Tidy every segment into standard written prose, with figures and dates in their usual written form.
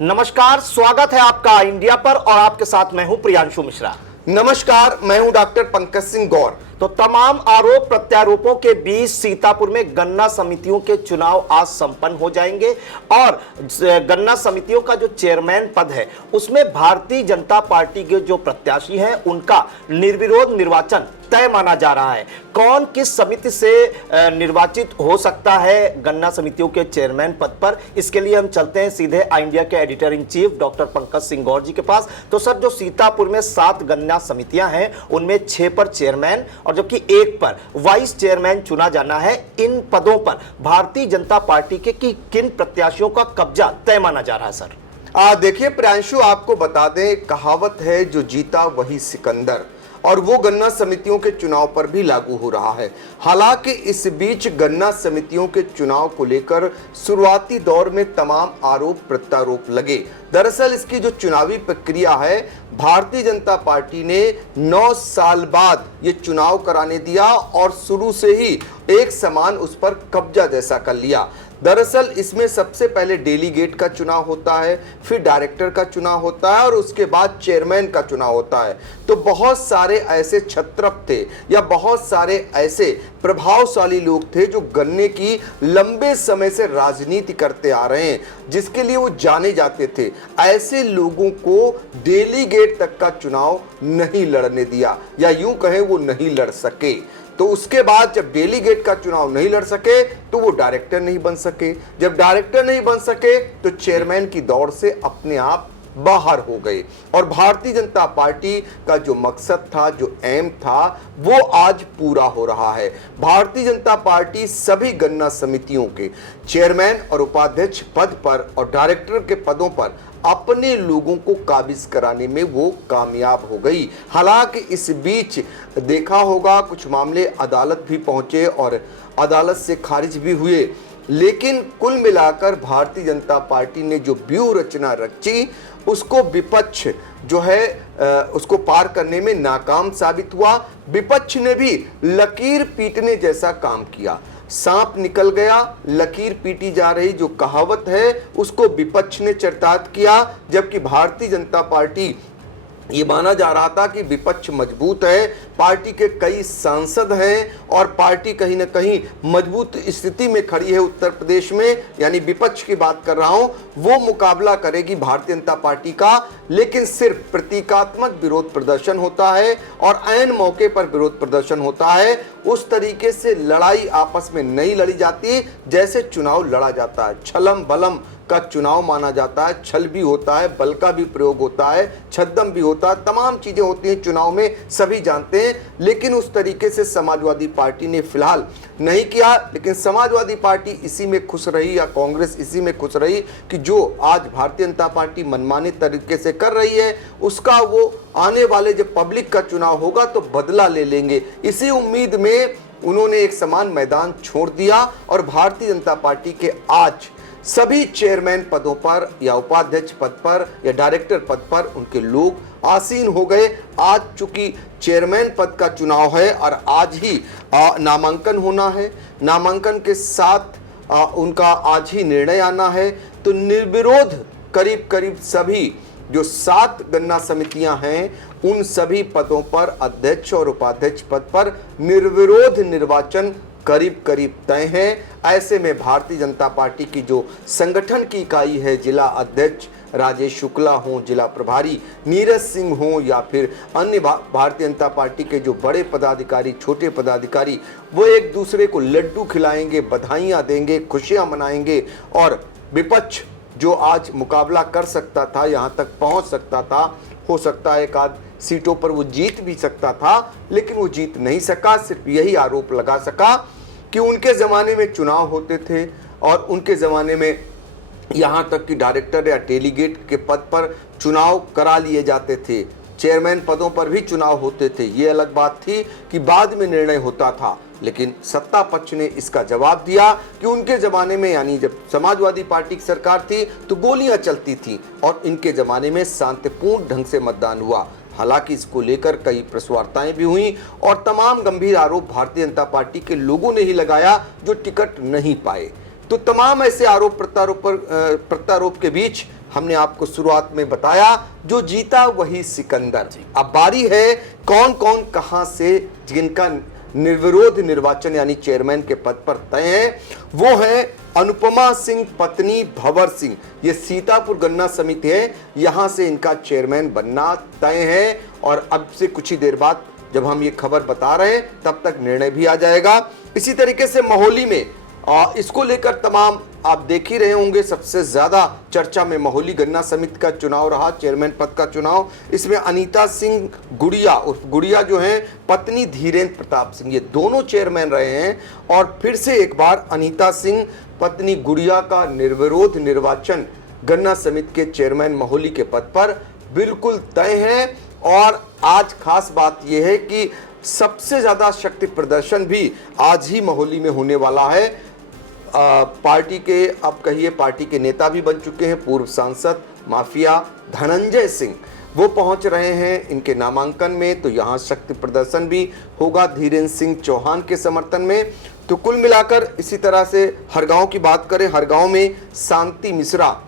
नमस्कार, स्वागत है आपका इंडिया पर और आपके साथ मैं हूं प्रियांशु मिश्रा। नमस्कार, मैं हूं डॉक्टर पंकज सिंह गौर। तो तमाम आरोप प्रत्यारोपों के बीच सीतापुर में गन्ना समितियों के चुनाव आज संपन्न हो जाएंगे और गन्ना समितियों का जो चेयरमैन पद है उसमें भारतीय जनता पार्टी के जो प्रत्याशी हैं उनका निर्विरोध निर्वाचन तय माना जा रहा है। कौन किस समिति से निर्वाचित हो सकता है गन्ना समितियों के चेयरमैन पद पर, इसके लिए हम चलते हैं सीधे इंडिया के editor in chief doctor Pankaj Singh Gaur ji के पास। तो सर, जो सीतापुर में 7 गन्ना समितियां हैं उनमें 6 पर चेयरमैन और जबकि 1 पर वाइस चेयरमैन चुना जाना है। इन पदों पर भारतीय जनता पार्टी के किन प्रत्याशियों का कब्जा तय माना जा रहा है सर? देखिए प्रियांशु, आपको बता दें, कहावत है जो जीता वही सिकंदर, और वो गन्ना समितियों के चुनाव पर भी लागू हो रहा है। हालांकि इस बीच गन्ना समितियों के चुनाव को लेकर शुरुआती दौर में तमाम आरोप प्रत्यारोप लगे। दरअसल इसकी जो चुनावी प्रक्रिया है, भारतीय जनता पार्टी ने 9 साल बाद ये चुनाव कराने दिया और शुरू से ही एक समान उस पर कब्जा जैसा कर लिया। दरअसल इसमें सबसे पहले डेलीगेट का चुनाव होता है, फिर डायरेक्टर का चुनाव होता है और उसके बाद चेयरमैन का चुनाव होता है। तो बहुत सारे ऐसे छत्रप थे या बहुत सारे ऐसे प्रभावशाली लोग थे जो गन्ने की लंबे समय से राजनीति करते आ रहे हैं, जिसके लिए वो जाने जाते थे। ऐसे लोगों को डेलीगेट तक का चुनाव नहीं लड़ने दिया, या यूं कहें वो नहीं लड़ सके। तो उसके बाद जब डेलीगेट का चुनाव नहीं लड़ सके तो वो डायरेक्टर नहीं बन सके। जब डायरेक्टर नहीं बन सके तो चेयरमैन की दौड़ से अपने आप बाहर हो गए। और भारतीय जनता पार्टी का जो मकसद था, जो एम था, वो आज पूरा हो रहा है। भारतीय जनता पार्टी सभी गन्ना समितियों के चेयरमैन और उपाध्यक्ष पद पर और डायरेक्टर के पदों पर अपने लोगों को काबिज कराने में वो कामयाब हो गई। हालांकि इस बीच देखा होगा कुछ मामले अदालत भी पहुंचे और अदालत से खारिज भी हुए, लेकिन कुल मिलाकर भारतीय जनता पार्टी ने जो व्यूह रचना रची उसको विपक्ष जो है उसको पार करने में नाकाम साबित हुआ। विपक्ष ने भी लकीर पीटने जैसा काम किया। सांप निकल गया, लकीर पीटी जा रही जो कहावत है उसको विपक्ष ने चरितार्थ किया, जबकि भारतीय जनता पार्टी ये माना जा रहा था कि विपक्ष मजबूत है, पार्टी के कई सांसद हैं और पार्टी कहीं ना कहीं मजबूत स्थिति में खड़ी है उत्तर प्रदेश में, यानी विपक्ष की बात कर रहा हूं, वो मुकाबला करेगी भारतीय जनता पार्टी का। लेकिन सिर्फ प्रतीकात्मक विरोध प्रदर्शन होता है और ऐन मौके पर विरोध प्रदर्शन होता है। उस तरीके से लड़ाई आपस में नहीं लड़ी जाती जैसे चुनाव लड़ा जाता है। छलम बलम का चुनाव माना जाता है, छल भी होता है, बल का भी प्रयोग होता है, छद्म भी होता है, तमाम चीजें होती हैं चुनाव में, सभी जानते हैं। लेकिन उस तरीके से समाजवादी पार्टी ने फिलहाल नहीं किया। लेकिन समाजवादी पार्टी इसी में खुश रही या कांग्रेस इसी में खुश रही कि जो आज भारतीय जनता पार्टी मनमाने तरीके से कर रही है उसका वो आने वाले जब पब्लिक का चुनाव होगा तो बदला ले लेंगे। इसी उम्मीद में उन्होंने एक समान मैदान छोड़ दिया और भारतीय जनता पार्टी के आज सभी चेयरमैन पदों पर या उपाध्यक्ष पद पर या डायरेक्टर पद पर उनके लोग आसीन हो गए। आज चूंकि चेयरमैन पद का चुनाव है और आज ही नामांकन होना है, नामांकन के साथ उनका आज ही निर्णय आना है, तो निर्विरोध करीब करीब सभी जो 7 गन्ना समितियां हैं उन सभी पदों पर अध्यक्ष और उपाध्यक्ष पद पर निर्विरोध निर्वाचन करीब करीब तय है। ऐसे में भारतीय जनता पार्टी की जो संगठन की इकाई है, जिला अध्यक्ष राजेश शुक्ला हो, जिला प्रभारी नीरज सिंह हो या फिर अन्य भारतीय जनता पार्टी के जो बड़े पदाधिकारी, छोटे पदाधिकारी, वो एक दूसरे को लड्डू खिलाएंगे, बधाइयाँ देंगे, खुशियाँ मनाएंगे। और विपक्ष जो आज मुकाबला कर सकता था, यहाँ तक पहुँच सकता था, हो सकता है एक आध सीटों पर वो जीत भी सकता था, लेकिन वो जीत नहीं सका। सिर्फ यही आरोप लगा सका कि उनके ज़माने में चुनाव होते थे और उनके ज़माने में यहाँ तक कि डायरेक्टर या डेलीगेट के पद पर चुनाव करा लिए जाते थे, चेयरमैन पदों पर भी चुनाव होते थे। ये अलग बात थी कि बाद में निर्णय होता था, लेकिन सत्ता पक्ष ने इसका जवाब दिया कि उनके ज़माने में, यानी जब समाजवादी पार्टी की सरकार थी तो गोलियां चलती थी और इनके ज़माने में शांतिपूर्ण ढंग से मतदान हुआ। हालांकि इसको लेकर कई प्रश्नवार्ताएं भी हुई और तमाम गंभीर आरोप भारतीय जनता पार्टी के लोगों ने ही लगाया जो टिकट नहीं पाए। तो तमाम ऐसे आरोप प्रत्यारोप के बीच हमने आपको शुरुआत में बताया, जो जीता वही सिकंदर। अब बारी है कौन कौन कहां से जिनका निर्विरोध निर्वाचन यानी चेयरमैन के पद पर तय है। वो है अनुपमा सिंह पत्नी भंवर सिंह, ये सीतापुर गन्ना समिति है, यहां से इनका चेयरमैन बनना तय है। और अब से कुछ ही देर बाद जब हम ये खबर बता रहे हैं तब तक निर्णय भी आ जाएगा। इसी तरीके से महोली में इसको लेकर तमाम आप देख ही रहे होंगे, सबसे ज्यादा चर्चा में महोली गन्ना समिति का चुनाव रहा, चेयरमैन पद का चुनाव। इसमें अनीता सिंह गुड़िया, उर्फ गुड़िया जो है पत्नी धीरेन्द्र प्रताप सिंह, ये दोनों चेयरमैन रहे हैं। और फिर से एक बार अनीता सिंह पत्नी गुड़िया का निर्विरोध निर्वाचन गन्ना समिति के चेयरमैन महोली के पद पर बिल्कुल तय है। और आज खास बात यह है कि सबसे ज्यादा शक्ति प्रदर्शन भी आज ही महोली में होने वाला है। पार्टी के, अब कहिए पार्टी के नेता भी बन चुके हैं, पूर्व सांसद माफिया धनंजय सिंह, वो पहुंच रहे हैं इनके नामांकन में। तो यहां शक्ति प्रदर्शन भी होगा धीरेन्द्र सिंह चौहान के समर्थन में। तो कुल मिलाकर इसी तरह से हरगांव की बात करें, हरगांव में शांति मिश्रा,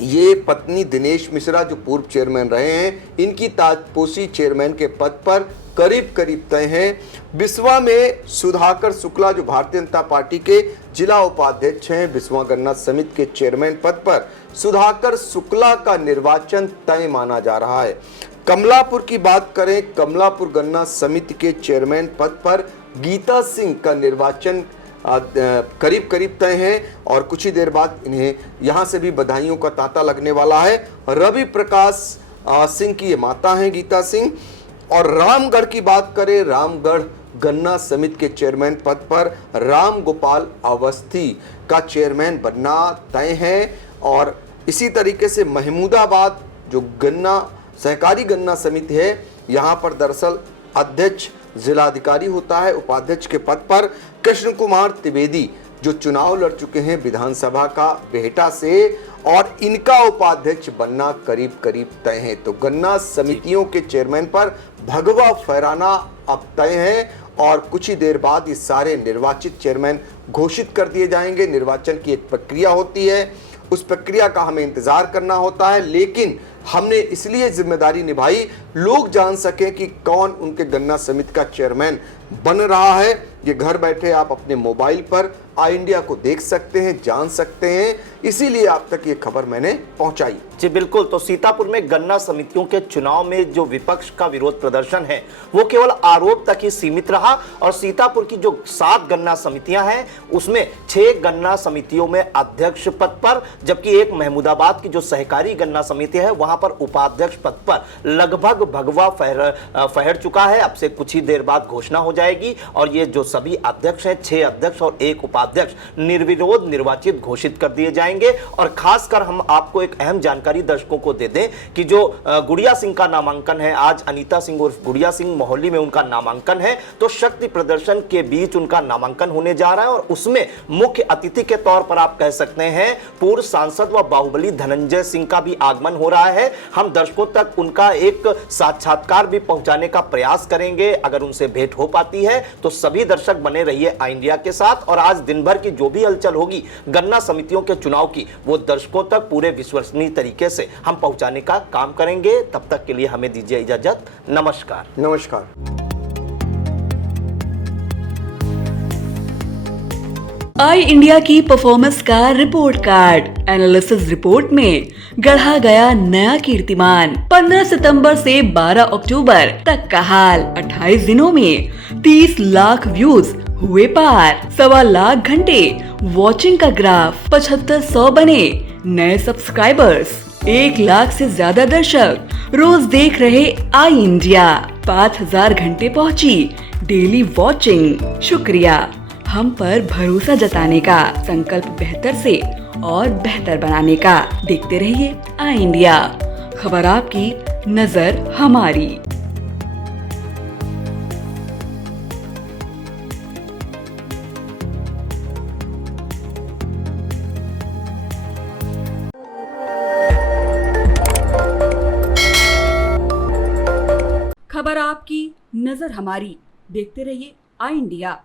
ये पत्नी दिनेश मिश्रा जो पूर्व चेयरमैन रहे हैं, इनकी ताजपोशी चेयरमैन के पद पर करीब करीब तय हैं। बिस्वा में सुधाकर शुक्ला जो भारतीय जनता पार्टी के जिला उपाध्यक्ष हैं, बिस्वा गन्ना समिति के चेयरमैन पद पर सुधाकर शुक्ला का निर्वाचन तय माना जा रहा है। कमलापुर की बात करें, कमलापुर गन्ना समिति के चेयरमैन पद पर गीता सिंह का निर्वाचन करीब करीब तय है। और कुछ ही देर बाद इन्हें यहां से भी बधाइयों का तांता लगने वाला है। रवि प्रकाश सिंह की ये माता हैं गीता सिंह। और रामगढ़ की बात करें, रामगढ़ गन्ना समिति के चेयरमैन पद पर राम गोपाल अवस्थी का चेयरमैन बनना तय है। और इसी तरीके से महमूदाबाद जो गन्ना सहकारी गन्ना समिति है, यहाँ पर दरअसल अध्यक्ष जिलाधिकारी होता है, उपाध्यक्ष के पद पर कृष्ण कुमार त्रिवेदी जो चुनाव लड़ चुके हैं विधानसभा का बेहटा से, और इनका उपाध्यक्ष बनना करीब करीब तय है। तो गन्ना समितियों के चेयरमैन पर भगवा फहराना अब तय है। और कुछ ही देर बाद ये सारे निर्वाचित चेयरमैन घोषित कर दिए जाएंगे। निर्वाचन की एक प्रक्रिया होती है, उस प्रक्रिया का हमें इंतजार करना होता है, लेकिन हमने इसलिए जिम्मेदारी निभाई लोग जान सके कि कौन उनके गन्ना समिति का चेयरमैन बन रहा है। ये घर बैठे आप अपने मोबाइल पर आई इंडिया को देख सकते हैं, जान सकते हैं, इसीलिए आप तक ये खबर मैंने पहुंचाई। जी बिल्कुल। तो सीतापुर में गन्ना समितियों के चुनाव में जो विपक्ष का विरोध प्रदर्शन है वो केवल आरोप तक ही सीमित रहा। और सीतापुर की जो 7 गन्ना समितियां हैं उसमें 6 गन्ना समितियों में अध्यक्ष पद पर, जबकि एक महमूदाबाद की जो सहकारी गन्ना समिति है वहां पर उपाध्यक्ष पद पर लगभग भगवा फहर चुका है। अब से कुछ ही देर बाद घोषणा हो जाएगी और ये जो सभी अध्यक्ष हैं, 6 अध्यक्ष और 1 उपाध्यक्ष निर्विरोध निर्वाचित घोषित कर दिए जाएंगे। और खासकर हम आपको एक अहम जानकारी दर्शकों को दे दें कि जो गुड़िया सिंह का नामांकन है, आज अनीता सिंह उर्फ गुड़िया सिंह महोली में उनका नामांकन है। तो शक्ति प्रदर्शन के बीच उनका नामांकन होने जा रहा है और उसमें मुख्य अतिथि के तौर पर आप कह सकते हैं पूर्व सांसद व बाहुबली धनंजय सिंह का भी आगमन हो रहा है। हम दर्शकों तक उनका एक साक्षात्कार भी पहुंचाने का प्रयास करेंगे, अगर उनसे भेंट हो पाती है तो सभी दर्शक बने रहिए आई इंडिया के साथ। और आज दिन भर की जो भी हलचल होगी गन्ना समितियों के चुनाव की, वो दर्शकों तक पूरे विश्वसनीय तरीके से हम पहुंचाने का काम करेंगे। तब तक के लिए हमें दीजिए इजाजत। नमस्कार। नमस्कार। आई इंडिया की परफॉर्मेंस का रिपोर्ट कार्ड एनालिसिस रिपोर्ट में गढ़ा गया नया कीर्तिमान। 15 सितंबर से 12 अक्टूबर तक का हाल, 28 दिनों में 30 लाख व्यूज हुए पार, 1.25 लाख घंटे वॉचिंग का ग्राफ, 7500 बने नए सब्सक्राइबर्स, 1 लाख से ज्यादा दर्शक रोज देख रहे आई इंडिया, 5000 घंटे पहुंची डेली वॉचिंग। शुक्रिया हम पर भरोसा जताने का, संकल्प बेहतर से और बेहतर बनाने का। देखते रहिए आई इंडिया, खबर आपकी, नजर हमारी। खबर आपकी, नजर हमारी। देखते रहिए आई इंडिया।